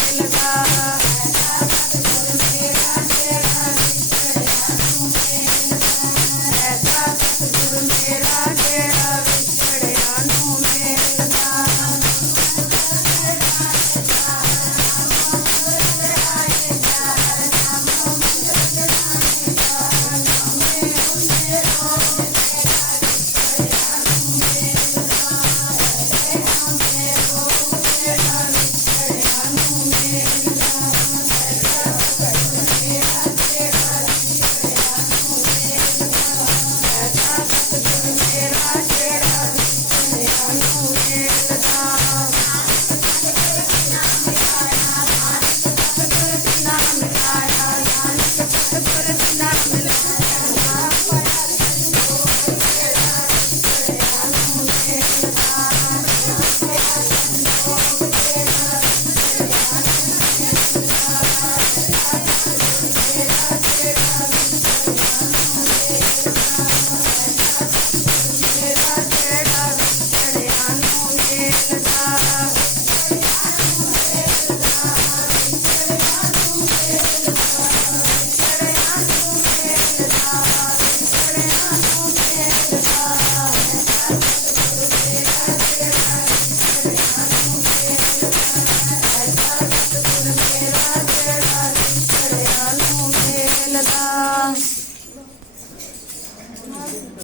लगा